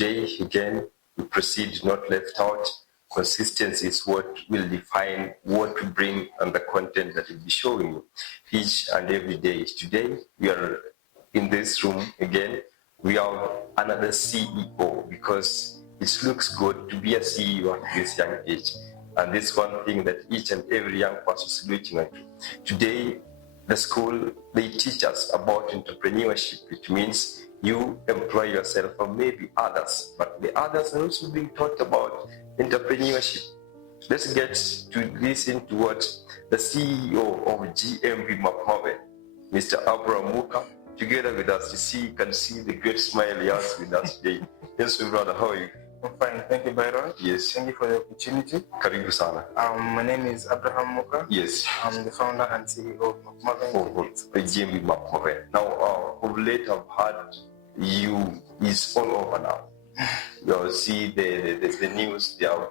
today, again, we proceed not left out. Consistency is what will define what to bring and the content that we'll be showing you each and every day. Today, we are in this room again. We have another CEO because it looks good to be a CEO at this young age. And this one thing that each and every young person is looking at. Today, the school, they teach us about entrepreneurship. It means you employ yourself or maybe others, but the others are also being taught about entrepreneurship. Let's get to listen to what the CEO of GMB MAVENS, Mr. Abraham MUKA, together with us. You can see the great smile he has with us today. Yes, brother, how are you? I'm fine, thank you, Byron. Yes. Thank you for the opportunity. Karibu sana. My name is Abraham MUKA. Yes. I'm the founder and CEO of MAVENS GMB MAVENS. Now, of late I've heard you is all over now. You see the news, they have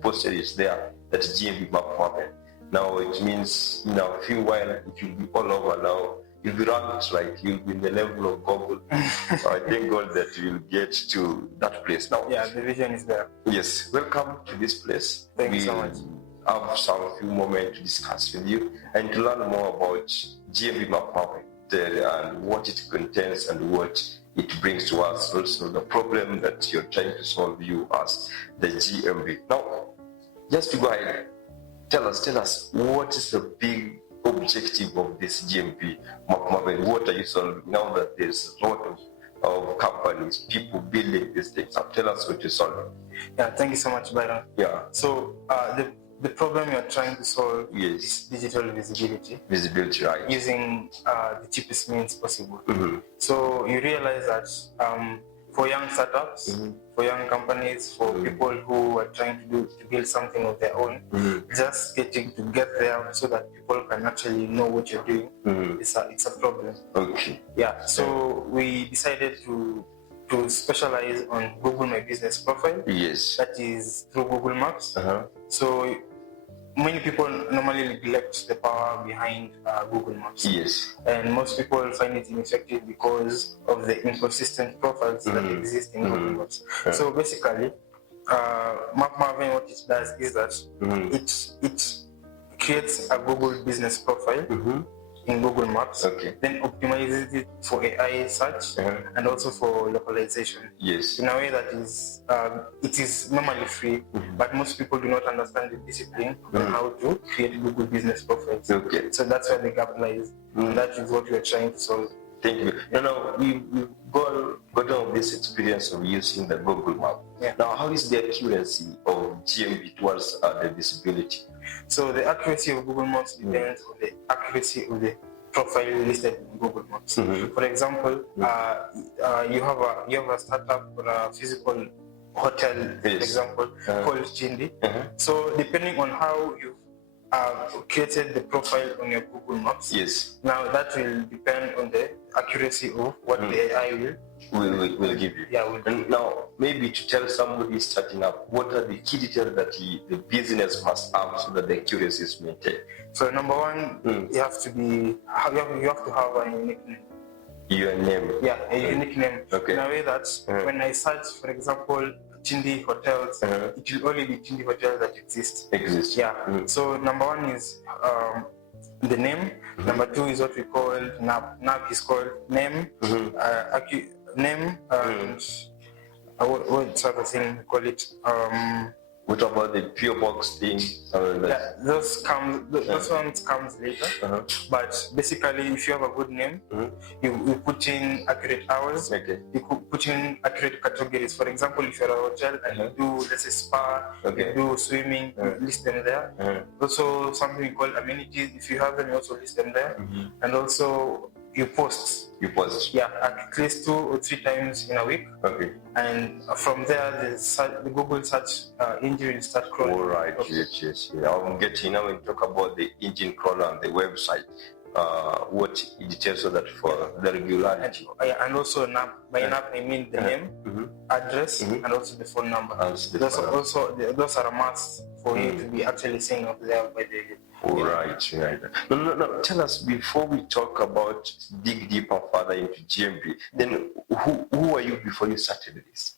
posted it there that GMB MAVENS. Now it means in a few while it will be all over now. You'll be ranked, like you'll be in the level of Google. So I thank God that you'll get to that place now. Yeah, the vision is there. Yes, welcome to this place. Thank you so much. Have some few moments to discuss with you and to learn more about GMB MAVENS and what it contains and what it brings to us. Also, the problem that you're trying to solve, you as the GMB. Now, just to go ahead, tell us what is the big objective of this GMB MAVENS? What are you solving now that there's a lot of companies, people building these things? Tell us what you're solving. Yeah, thank you so much, Byron. Yeah. So the problem you're trying to solve Yes. is digital visibility. Visibility, right? Using the cheapest means possible. Mm-hmm. So you realize that for young startups, mm-hmm. for young companies, for mm-hmm. people who are trying to build something of their own, mm-hmm. just getting to get there so that people can actually know what you're doing, mm-hmm. it's a problem. Okay. Yeah. So we decided to specialize on Google My Business Profile. Yes. That is through Google Maps. Uh-huh. So many people normally neglect the power behind Google Maps. Yes. And most people find it ineffective because of the inconsistent profiles mm-hmm. that exist in mm-hmm. Google Maps. Yeah. So basically, MAVENS, what it does is that mm-hmm. it creates a Google business profile mm-hmm. in Google Maps, okay. then optimizes it for AI search uh-huh. and also for localization. Yes. In a way that is, it is normally free, mm-hmm. but most people do not understand the discipline mm-hmm. on how to create Google business profiles. Okay. So that's where the gap lies, mm-hmm. and that is what we are trying to solve. Thank you. We've got all this experience of using the Google Map. Yeah. Now, how is the accuracy of GMB towards the visibility? So the accuracy of Google Maps depends on the accuracy of the profile listed in Google Maps. Mm-hmm. For example, you have a startup or a physical hotel, yes. for example, called TINDI. So depending on how you created the profile on your Google Maps, yes. Now that will depend on the accuracy of what the AI will give you. Yeah. And now, maybe to tell somebody starting up, what are the key details that the business must have so that the accuracy is maintained? So number one, you have to have a unique name. Your name. Yeah, a unique name. Okay. In a way that when I search, for example, Tindi hotels, it will only be Tindi hotels that exist. Yeah. So number one is the name. Number two is what we call NAP. NAP is called name, name, and what's other thing we call it? What about the PO box thing? Yeah, those ones comes later. But basically, if you have a good name, you put in accurate hours. Okay. You could put in accurate categories. For example, if you're a hotel and you do, let's say, spa, you do swimming, you list them there. Also, something we call amenities. If you have them, you also list them there. And also, you post. Yeah, at least 2 or 3 times in a week. Okay. And from there, the Google search engine will start crawling. All right. Yes. I'm getting now when you talk about the engine crawler and the website. What it details so that for the regularity. And also by NAP I mean the name, address, and also the phone number. Those are a must for you to be actually seen up there by All right. No. Tell us, before we talk about dig deeper further into GMB, then who were you before you started this?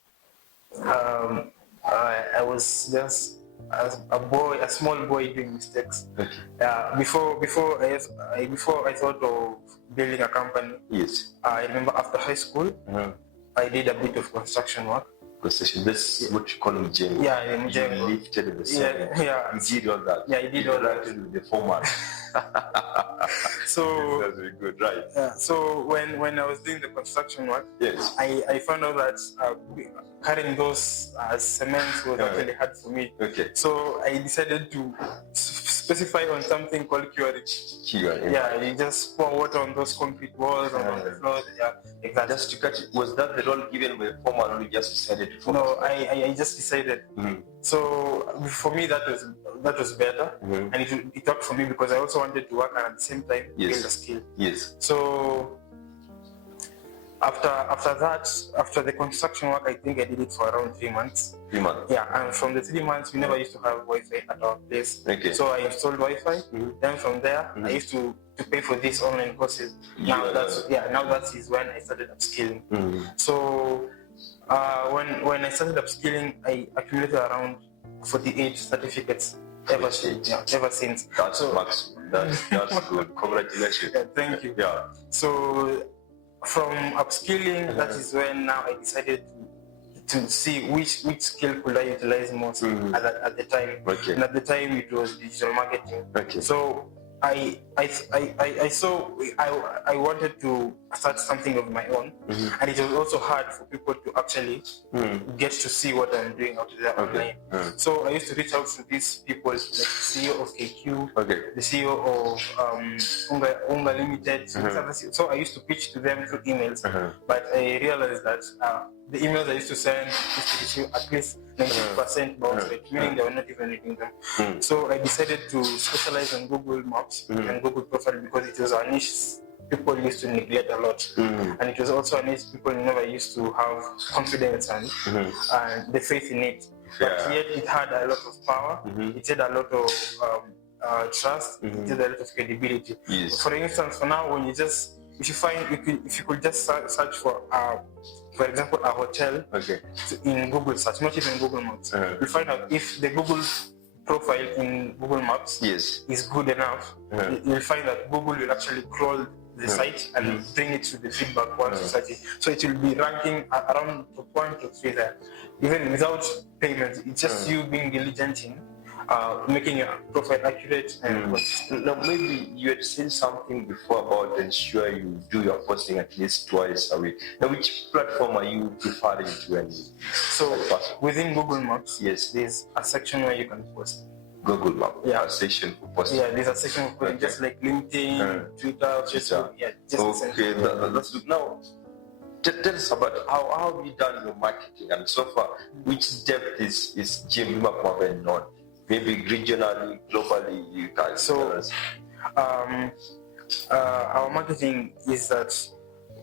I was just a small boy doing mistakes. Okay. Before I thought of building a company. Yes. I remember after high school, I did a bit of construction work. Construction. That's what you call Ogembo. Yeah, in Ogembo. You lifted the cement. Yeah. You did all that. Yeah, I did all that. With the foreman. So that's very good, right? So when I was doing the construction work, yes, I found out that carrying those cements was actually hard for me. Okay. So I decided to specify on something called curing. Yeah, you just pour water on those concrete walls and on the floor. Yeah, exactly. Just to catch it, was that the role given by the foreman, or you just decided to focus? No, I just decided. So for me that was better, and it worked for me because I also wanted to work and at the same time build a skill. Yes. So after the construction work, I think I did it for around 3 months. 3 months. Yeah, and from the 3 months, we never used to have Wi-Fi at our place. Okay. So I installed Wi-Fi. Then from there, I used to pay for these online courses. Now that is when I started upskilling. So when I started upskilling, I accumulated around 48 certificates ever since. That's good. Congratulations. Yeah, thank you. Yeah. So from upskilling, that is when now I decided to see which skill could I utilize most at the time. Okay. And at the time it was digital marketing. Okay. So I saw I wanted to start something of my own, and it was also hard for people to actually get to see what I'm doing out there online. So I used to reach out to these people, like the CEO of KQ, the CEO of Unga Limited. So I used to pitch to them through emails, but I realized that the emails I used to send used to receive at least 90% bounce rate, meaning they were not even reading them. So I decided to specialize on Google Maps and Google Profile because it was a niche people used to neglect a lot, and it was also a niche people never used to have confidence and the faith in it. But yet it had a lot of power. It had a lot of trust. It had a lot of credibility. Yes. For instance, for now, when if you could just search for example, a hotel in Google search, not even Google Maps, you find out if the Google profile in Google Maps is good enough, you'll find that Google will actually crawl the site and bring it to the feedback once you search it. So it will be ranking around top 1 to 3 there, even without payment. It's just you being diligent in making your profile accurate and now maybe you had said something before about ensure you do your posting at least twice a week. Now which platform are you preferring to use? So within Google Maps, there's a section where you can post. Google Maps, a section for posting. Yeah, there's a section for posting, just like LinkedIn, Twitter, Facebook. Yeah, just that's good. Now tell us about how have you done your marketing, and so far which depth is GMB Maven known? Maybe regionally, globally, you can tell us. Our marketing is that,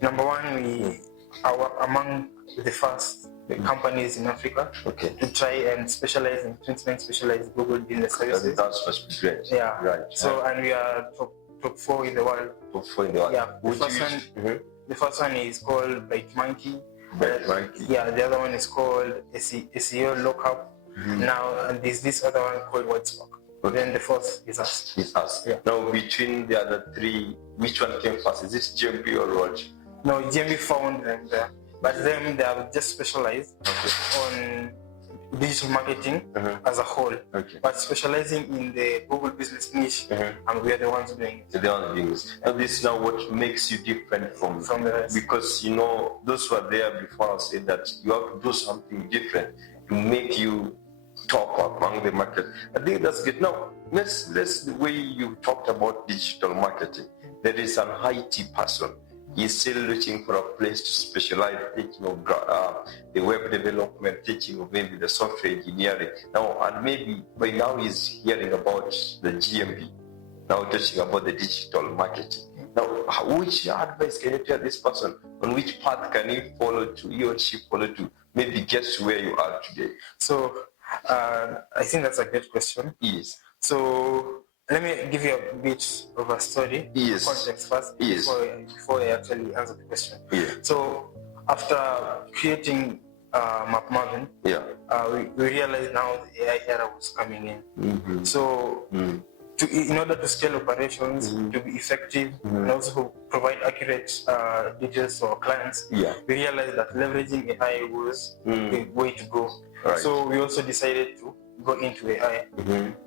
number one, we are among the first companies in Africa to try and specialize in specialized Google business services. That's what's great. Yeah. Right. So, and we are top 4 in the world. Top 4 in the world. Yeah. The first one is called ByteMonkey. The other one is called SEO Lookup. Now, and there's this other one called WhatsApp. Then the fourth is us. Yeah. Now, between the other 3, which one came first? Is this GMB or what? No, GMB found them there. But them, they are just specialized on digital marketing as a whole. But specializing in the Google business niche, and we are the ones doing it. The ones doing it. And this is now what makes you different from the rest. Because, those who are there before said that you have to do something different to make you top among the market. I think that's good. Now, let's the way you talked about digital marketing. There is an IT person. He's still looking for a place to specialize, teaching of the web development, teaching of maybe the software engineering. Now, and maybe by now he's hearing about the GMB. Now talking about the digital marketing. Now, which advice can you tell this person? On which path can he or she follow to maybe get to where you are today? So, I think that's a great question. Yes. So let me give you a bit of a story, context first, before I actually answer the question. So after creating Maven, we realized now the AI era was coming in. So in order to scale operations, to be effective, and also provide accurate details to our clients, we realized that leveraging AI was the way to go. So we also decided to go into AI.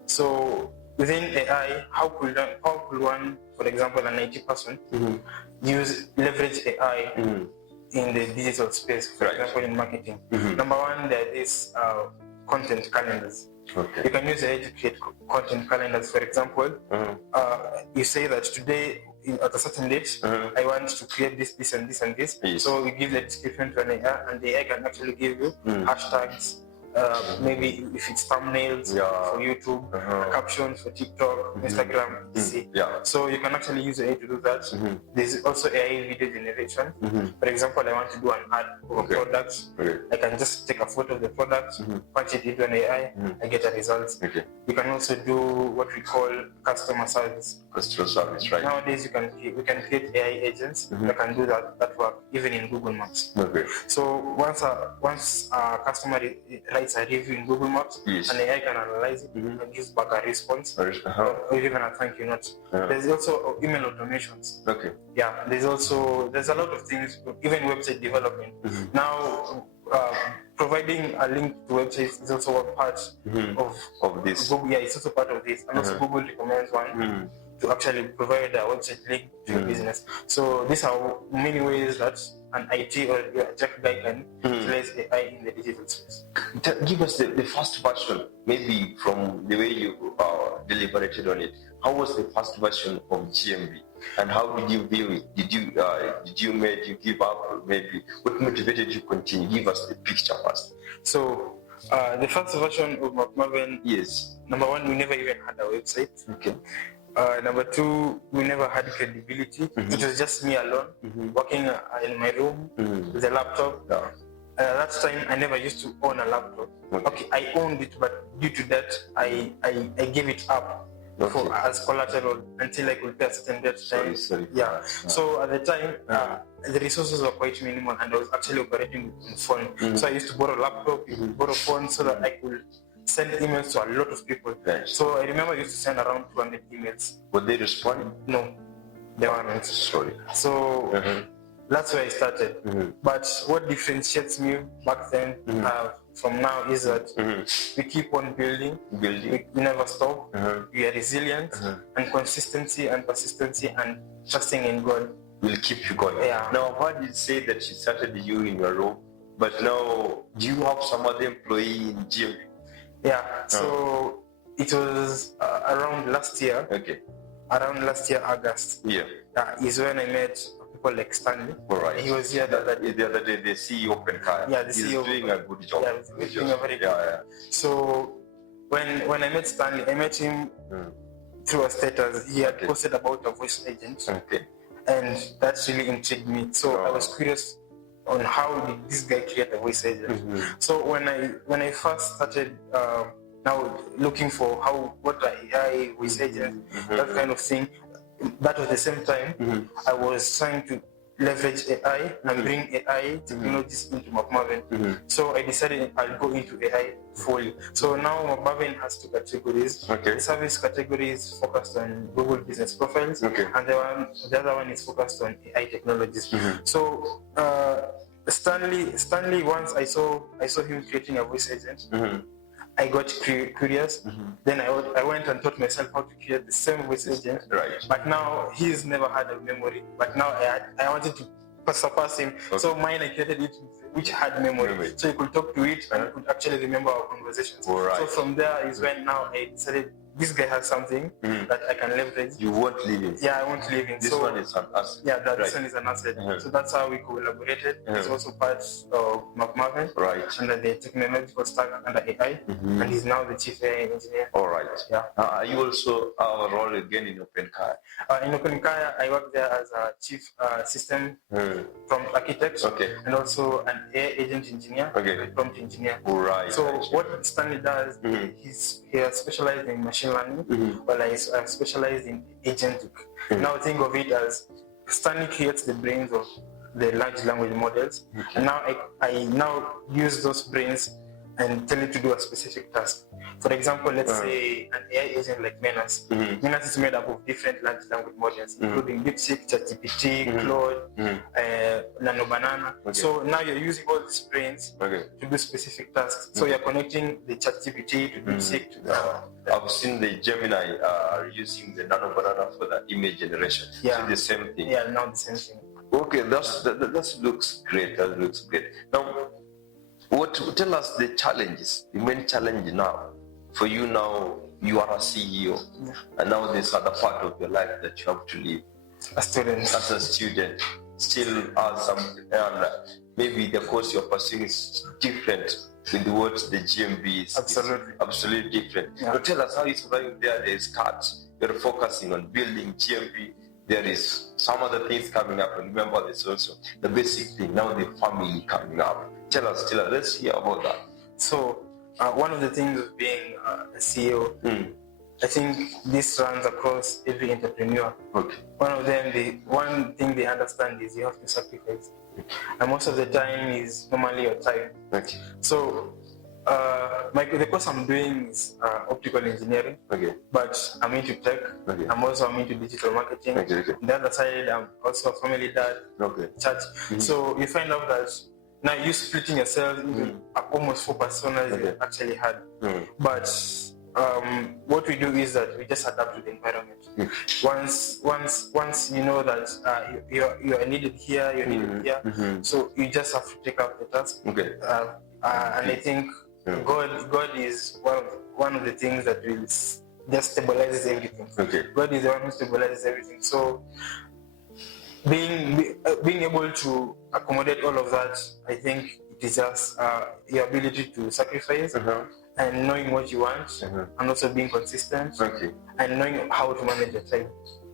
So within AI, how could one, for example, an IT person, leverage AI in the digital space, for example, in marketing? Number one, there is content calendars. You can use AI to create content calendars. For example, you say that today at a certain date, I want to create this, and this, and this. So you give the description to an AI, and the AI can actually give you hashtags. Maybe if it's thumbnails for YouTube, captions for TikTok, Instagram, etc. So you can actually use AI to do that. There's also AI video generation. For example, I want to do an ad for a product. I can just take a photo of the product, punch it into an AI, I get a result. You can also do what we call customer service. Customer service, right? Nowadays, we can create AI agents that can do that work even in Google Maps. So once a customer writes a review in Google Maps, and AI can analyze it and gives back a response or even a thank you note. There's also email automations. There's a lot of things, even website development. Now, providing a link to websites is also one part of this. Google, it's also part of this, and also Google recommends one to actually provide a website link to your business. So these are many ways that an IT or a tech guy can utilize AI in the digital space. Give us the first version, maybe from the way you deliberated on it. How was the first version of GMB, and how did you view it? Did you give up, or maybe what motivated you to continue? Give us the picture first. So the first version of Maven, number one, we never even had a website. Number two, we never had credibility. It was just me alone, working in my room with a laptop. That time, I never used to own a laptop. I owned it, but due to that, I gave it up as collateral until I could pay a certain debt time. So at the time, the resources were quite minimal, and I was actually operating on phone. So I used to borrow a laptop, borrow phone, so that I could send emails to a lot of people. So I remember I used to send around 200 emails. Were they responding? No, they weren't. Sorry. So that's where I started. But what differentiates me back then from now is that we keep on building. We never stop. We are resilient, and consistency and persistency and trusting in God will keep you going. Now, how did you say that you started you in your room, but now do you have some other employee in GMB? So it was around last year. Around last year, August. Is when I met people like Stanley. He was here the other day. The CEO of Open. The CEO he's doing a good job. He's doing a very good job. So when I met Stanley, I met him through a status. He had posted about a voice agent, and that really intrigued me. So I was curious on how did this guy create a voice agent. So when I first started now looking for what are AI voice agent, that kind of thing, that was the same time I was trying to leverage AI and bring AI technologies into Maven. So I decided I'll go into AI fully. So now Maven has two categories. The service category is focused on Google business profiles, and the other one is focused on AI technologies. So Stanley, once I saw him creating a voice agent, I got curious. Then I went and taught myself how to create the same voice agent. But now he's never had a memory. But now I wanted to surpass him. So mine, I created it which had memory. So you could talk to it and you could actually remember our conversations. So from there is when now I decided this guy has something that I can leverage. You won't leave him. I won't leave him. This one is an asset. This one is an asset. So that's how we collaborated. He's also part of Maven, under the technological stack under AI, and he's now the chief AI engineer. You also have a role again in OpenKaya. In OpenKaya, I work there as a chief system prompt architect, and also an AI agent engineer, prompt engineer. So what Stanley does, he has specialized in machine machine learning, but I specialize in agentic. Now think of it as Stanley creates the brains of the large language models, and now I now use those brains and tell it to do a specific task. For example, let's say an AI agent like Menas. Menas is made up of different large language models, including DeepSeek, ChatGPT, Claude, Nano Banana. So now you're using all these brains to do specific tasks. So you're connecting the ChatGPT to DeepSeek to the... I've seen the Gemini using the Nano Banana for the image generation. Yeah. So the same thing. Yeah, now the same thing. Okay, that looks great. That looks great. Now, tell us the challenges, the main challenge now. For you now, you are a CEO, and now there's other part of your life that you have to live. A student. As a student, still as maybe the course you're pursuing is different with what the GMB is. Absolutely different. Yeah. So tell us how you survive there. There's cards. You're focusing on building GMB. There is some other things coming up, and remember there's also the basic thing, now the family coming up. Tell us, let's hear about that. So, one of the things of being a CEO, I think this runs across every entrepreneur. Okay. One thing they understand is you have to sacrifice. And most of the time is normally your time. Okay. So, the course I'm doing is optical engineering, but I'm into tech. I'm into digital marketing. On the other side, I'm also a family dad, church. So you find out that now you're splitting yourself into almost 4 personas you actually had. But what we do is that we just adapt to the environment. Once you know that you're needed here, you're needed here, so you just have to take up the task. And I think God is one of the things that will just stabilizes everything. God is the one who stabilizes everything. So being able to accommodate all of that, I think it is just your ability to sacrifice and knowing what you want, and also being consistent, and knowing how to manage your time.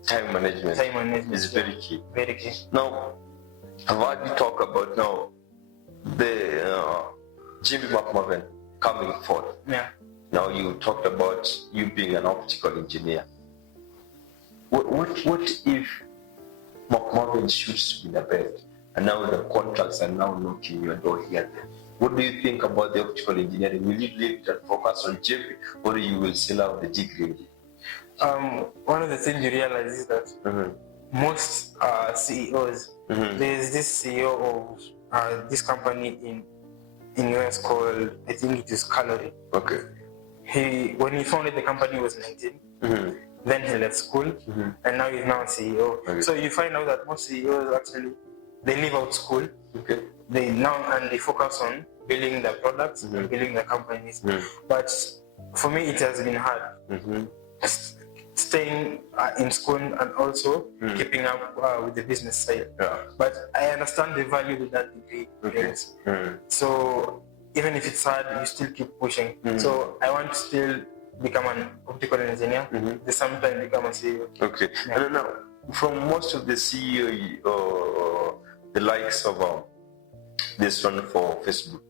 Time management is very key. Very key. Now, I've already talked about now the GMB Maven coming forth. Yeah. Now you talked about you being an optical engineer. What if Maven shoots in the bed and now the contracts are now knocking your door here? What do you think about the optical engineering? Will you leave it and focus on GMB, or you will still have the degree? One of the things you realize is that most CEOs, there's this CEO of this company in US called, I think it is Calorie. When he founded the company, he was 19. Then he left school, and now he's now a CEO. So you find out that most CEOs actually, they leave out school. They focus on building their products and building their companies. But for me, it has been hard. Staying in school and also keeping up with the business side. But I understand the value that degree brings. So even if it's hard, you still keep pushing. So I want to still become an optical engineer, at the same time become a CEO. And now, from most of the CEO, the likes of this one for Facebook,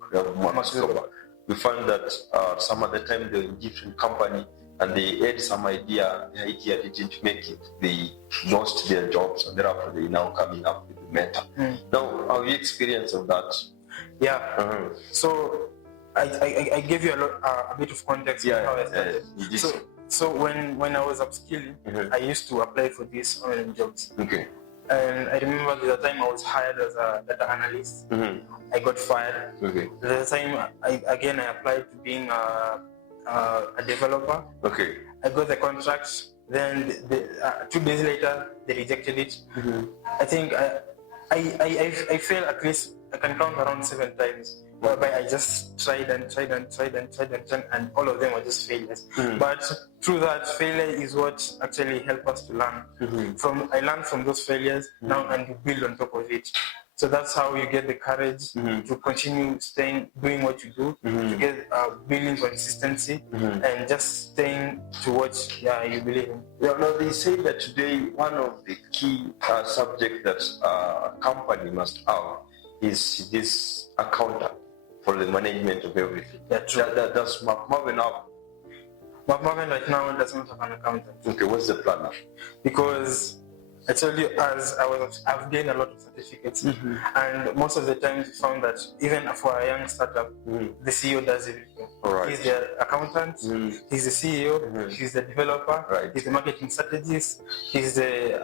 we find that some of the time they're in different company, and they had some idea, the idea didn't make it. They lost their jobs, and thereafter they now coming up with the Meta. Now, have you experience of that? Yeah. So I gave you a bit of context on how I started. So when I was upskilling, I used to apply for these online jobs. And I remember the time I was hired as a data analyst. I got fired. The time I applied to being a developer. I got the contract. Then 2 days later, they rejected it. I think I failed at least, I can count around 7 times, whereby I just tried, and all of them were just failures. But through that, failure is what actually helped us to learn. I learned from those failures now, and you build on top of it. So that's how you get the courage to continue doing what you do, to get building consistency, and just staying to what you believe in. Now they say that today one of the key subjects that a company must have is this accountant for the management of everything. That's Maven up. But Maven right now does not have an accountant. Okay, what's the plan now? Because I told you, I've gained a lot of certificates, and most of the times we found that even for a young startup, the CEO does everything. Right. He's the accountant, he's the CEO, he's the developer, he's the marketing strategist, he's the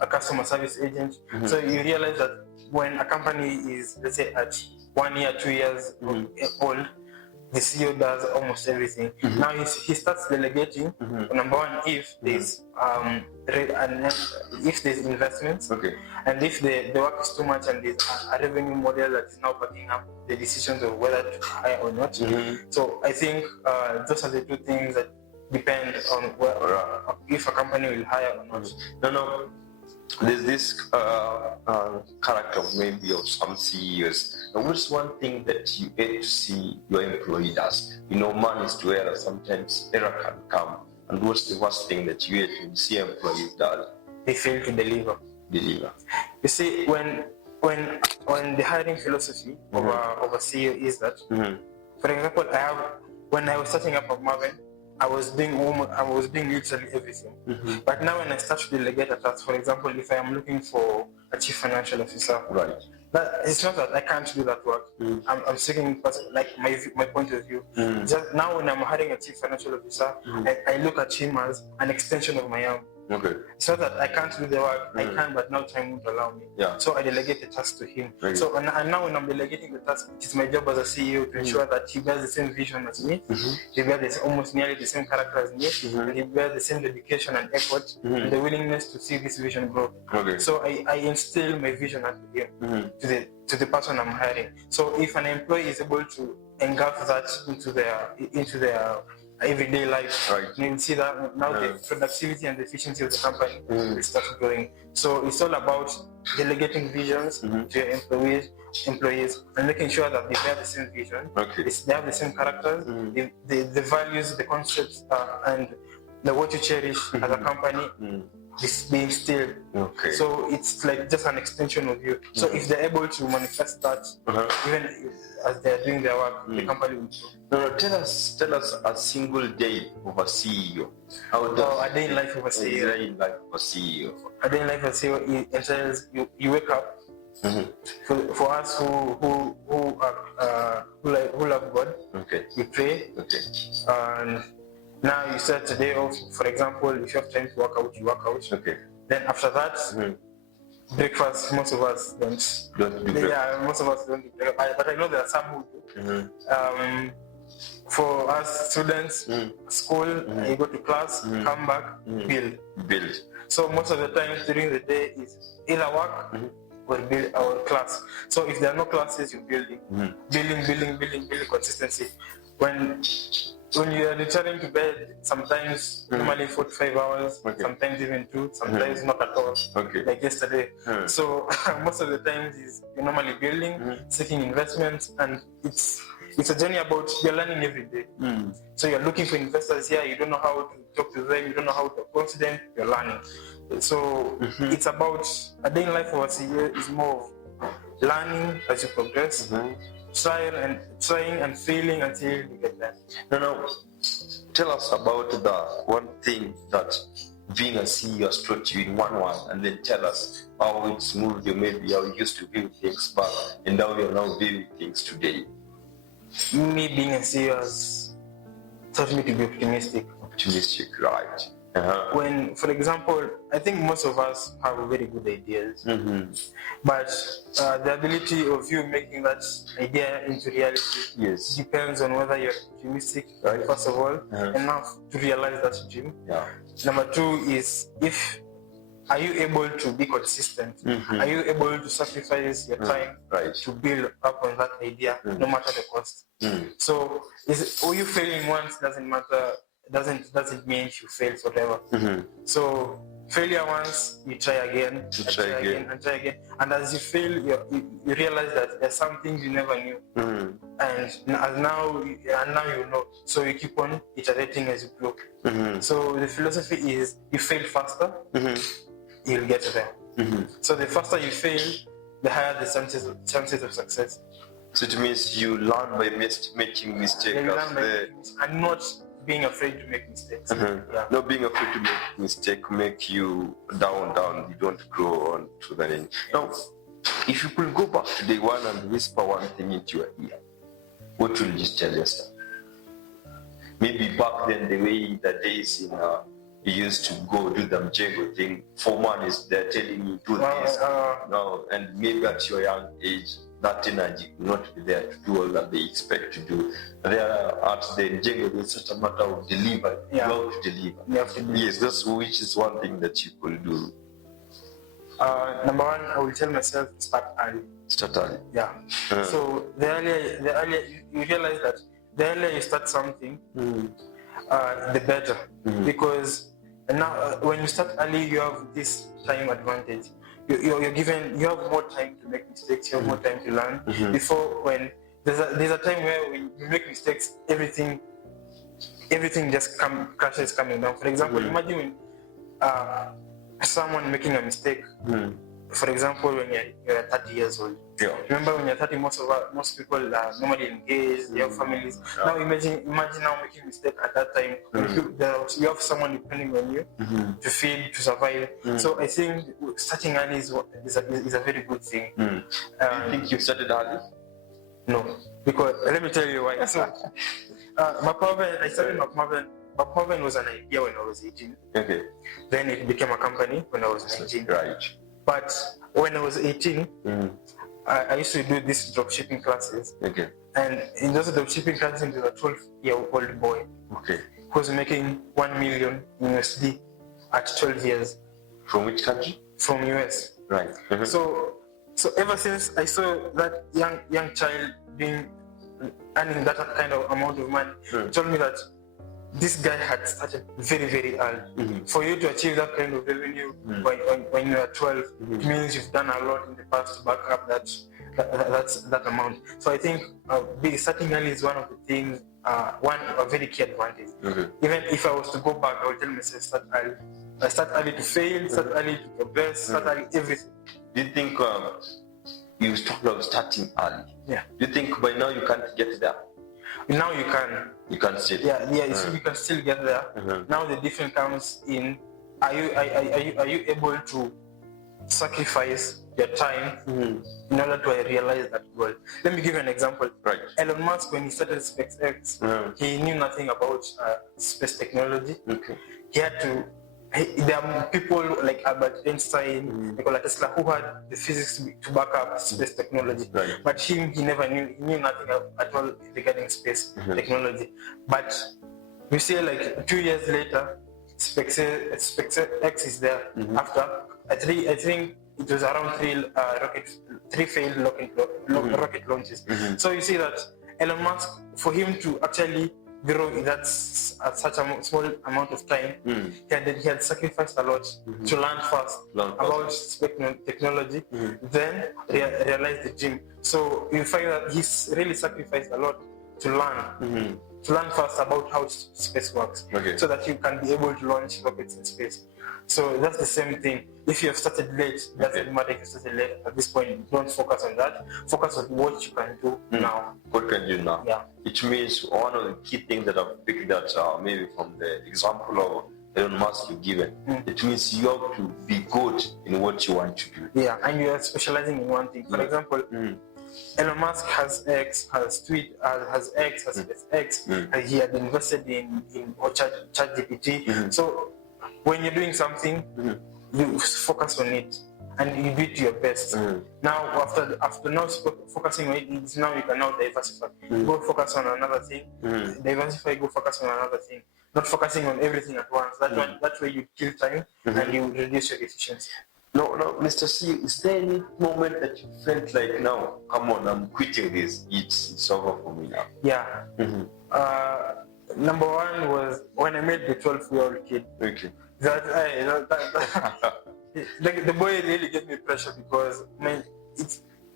a customer service agent. So you realize that when a company is, let's say, at 1 year, 2 years old, the CEO does almost everything. Now he starts delegating. Number one, if there's if there's investments, and if the work is too much and there's a revenue model that is now backing up the decisions of whether to hire or not. So I think those are the two things that depend on if a company will hire or not. No. There's this character maybe of some CEOs. Now, what's one thing that you hate to see your employee does? You know, man is to error. Sometimes error can come. And what's the worst thing that you hate to see employees does? They fail to deliver. You see, when the hiring philosophy of a CEO is that, for example, when I was setting up a Maven, I was doing literally everything. But now when I start to delegate a task, for example, if I am looking for a chief financial officer, it's not that I can't do that work. I'm seeking like my point of view. Just now when I'm hiring a chief financial officer, I look at him as an extension of my arm. It's not that I can't do the work, I can, but now time won't allow me. So I delegate the task to him. So and now when I'm delegating the task, it's my job as a CEO to ensure that he bears the same vision as me, he bears almost nearly the same character as me, and he bears the same dedication and effort and the willingness to see this vision grow. So I instill my vision into him, to the person I'm hiring. So if an employee is able to engulf that into their everyday life, you will see that now the productivity and the efficiency of the company will start growing. So it's all about delegating visions to your employees and making sure that they bear the same vision, they have the same characters, the values, the concepts, and what you cherish as a company is being still. So it's like just an extension of you. So if they're able to manifest that, even as they're doing their work, the company will grow. Tell us a single day of a CEO. A day in life of a CEO. A day in life of a CEO. A day in life of a CEO entails you wake up. For us who love God, we pray, and now you start the day off. For example, if you have time to work out, you work out. Then after that, breakfast, most of us don't do breakfast. Yeah, most of us don't do breakfast. But I know there are some who do. For us students, school, you go to class, come back, build. So most of the time during the day is either work or build our class. So if there are no classes, you're building. Building consistency. When you are returning to bed, sometimes normally 4 to 5 hours, sometimes even 2, sometimes not at all, like yesterday. So most of the times is you're normally building, seeking investments, and it's a journey about you're learning every day. So you're looking for investors here, you don't know how to talk to them, you don't know how to approach them, you're learning. So it's about a day in life of a CEO is more of learning as you progress. Trying and failing until you get there. No. Tell us about the one thing that being a CEO has taught you in one, and then tell us how it's moved you, maybe how you used to view things back and how you're now viewing things today. Me being a CEO has taught me to be optimistic. Right. When, for example, I think most of us have very good ideas, but the ability of you making that idea into reality depends on whether you're optimistic, first of all, enough to realize that dream. Number 2 is are you able to be consistent? Are you able to sacrifice your time to build up on that idea, no matter the cost? So, you failing once doesn't matter. Doesn't mean you fail forever. So failure once, you try again, and try again, and as you fail, you realize that there's some things you never knew, and now you know. So you keep on iterating as you grow. So the philosophy is you fail faster, you'll get there. So the faster you fail, the higher the chances of success. So it means you learn by making mistakes, and not being afraid to make mistakes. Not being afraid to make mistake make you down. You don't grow on to the end. Now, if you could go back to day one and whisper one thing into your ear, what would you tell yourself? Maybe back then, the way the days in you used to go do the Ogembo thing, foreman is there telling you do this. No, and maybe at your young age, that energy will not be there to do all that they expect to do. There at the Ogembo, it's just a matter of delivery. You have to deliver. Yes, that's which is one thing that you could do. Number one, I will tell myself start early. Start early. Yeah. So the earlier you realize that the earlier you start something, the better. Because now when you start early, you have this time advantage. You have more time to make mistakes. You have more time to learn. Before, when there's a time where when you make mistakes, everything just crashes coming down. For example, imagine when someone making a mistake. For example, when you're 30 years old. Remember when you're 30, most people are normally engaged, they have families. Now imagine now making a mistake at that time. You have someone depending on you to feed, to survive. So I think starting early is a very good thing. Do you think you started early? No, because let me tell you why. So, I started MAVEN was an idea when I was 18. Okay. Then it became a company when I was 19. Right. But when I was 18, I used to do these dropshipping classes. Okay. And in those dropshipping classes, there was a 12-year-old boy who was making 1 million USD at 12 years. From which country? From US. Right. So ever since I saw that young child earning that kind of amount of money, it told me that this guy had started very, very early. For you to achieve that kind of revenue when you are 12, it means you've done a lot in the past to back up that amount. So I think starting early is one of the things, a very key advantage. Even if I was to go back, I would tell myself start early. Start early to fail, start early to progress, start early everything. Do you think you talked about starting early? Yeah. Do you think by now you can't get there? Now you can. You can still. Yeah. You can still get there. Now the difference comes in: are you able to sacrifice your time in order to realize that goal? Let me give you an example. Right. Elon Musk, when he started SpaceX, he knew nothing about space technology. He had to. There are people like Albert Einstein, Nikola Tesla, who had the physics to back up space technology. But he never knew. He knew nothing at all regarding space technology. But you see, like 2 years later, SpaceX is there. After I think it was around three failed rocket launches. So you see that Elon Musk, for him to actually grow at such a small amount of time, he had sacrificed a lot to learn first about space technology, then realize the dream. So you find that he's really sacrificed a lot to learn first about how space works, so that you can be able to launch rockets in space. So that's the same thing. If you have started late, doesn't matter if you started late at this point. Don't focus on that. Focus on what you can do now. What can you do now? Yeah. It means one of the key things that I've picked that maybe from the example of Elon Musk you've given. It means you have to be good in what you want to do. Yeah, and you are specializing in one thing. For example, Elon Musk has X, has Tweet, has X, has SpaceX. He had invested in ChatGPT. So when you're doing something, you focus on it and you do it to your best. Now, after now focusing on it, now you can now diversify. Go focus on another thing. Diversify. Go focus on another thing. Not focusing on everything at once. That way you kill time and you reduce your efficiency. No, Mr. C, is there any moment that you felt like, now, come on, I'm quitting this. It's over for me now? Yeah. Number one was when I met the 12-year-old kid. Okay. The boy really gave me pressure because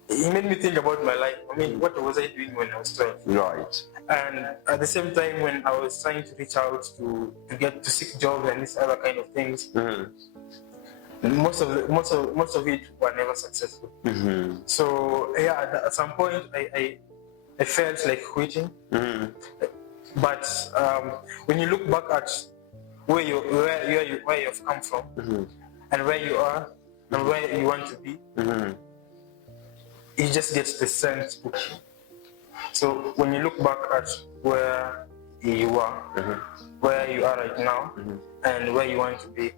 he made me think about my life. I mean, what was I doing when I was 12? Right. And at the same time, when I was trying to reach out to seek jobs and these other kind of things, most of it were never successful. So yeah, at some point I felt like quitting. But when you look back at where you've come from, and where you are, and where you want to be, you just get the sense push. So when you look back at where you are, where you are right now, and where you want to be,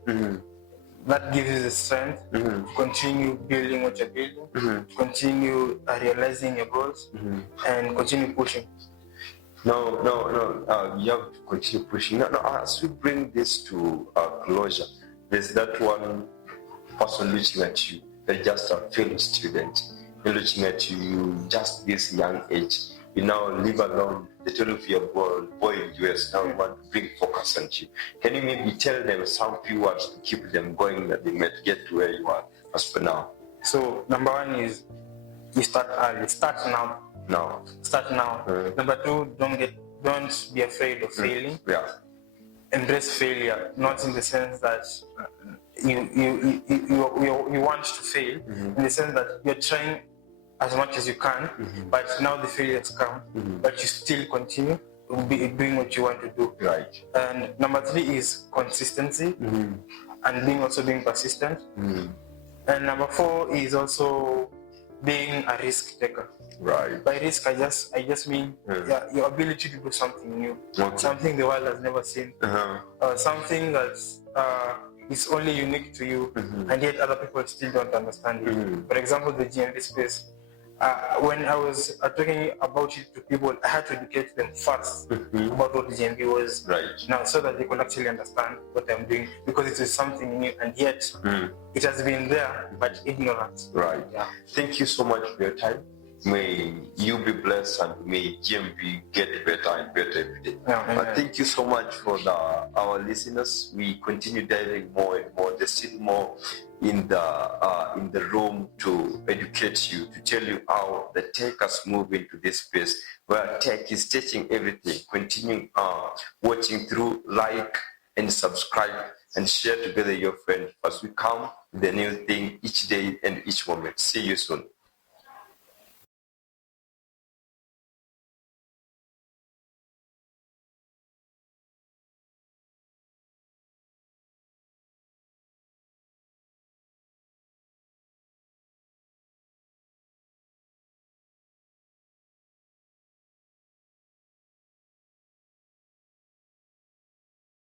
that gives you the strength to continue building what you're building, to continue realizing your goals, and continue pushing. No, you have to continue pushing. Now, as we bring this to closure, there's that one person looking at you, they're just a fellow student. They're looking at you just this young age. You now live alone. They tell you you're boy in US, now you want to bring focus on you. Can you maybe tell them some few words to keep them going that they might get to where you are as for now? So number one is you start early. Start now. Start now. Number two, don't be afraid of failing. Yeah. Embrace failure, not in the sense that you want to fail, in the sense that you're trying as much as you can, but now the failures come, but you still continue doing what you want to do. Right. And number three is consistency, and being persistent. And number four is also being a risk taker. Right. By risk, I just mean your ability to do something new, something the world has never seen, something that is only unique to you, and yet other people still don't understand it. For example, the GMB space. When I was talking about it to people, I had to educate them first about what the GMB was, now, so that they could actually understand what I'm doing, because it is something new, and yet it has been there, but ignorant. Right. Yeah. Thank you so much for your time. May you be blessed, and may GMB get better and better every day. Thank you so much for our listeners. We continue diving more and more. There's still more in the room to educate you, to tell you how the tech has moved into this space where tech is teaching everything. Continue watching through, like and subscribe and share together your friends as we come with a new thing each day and each moment. See you soon.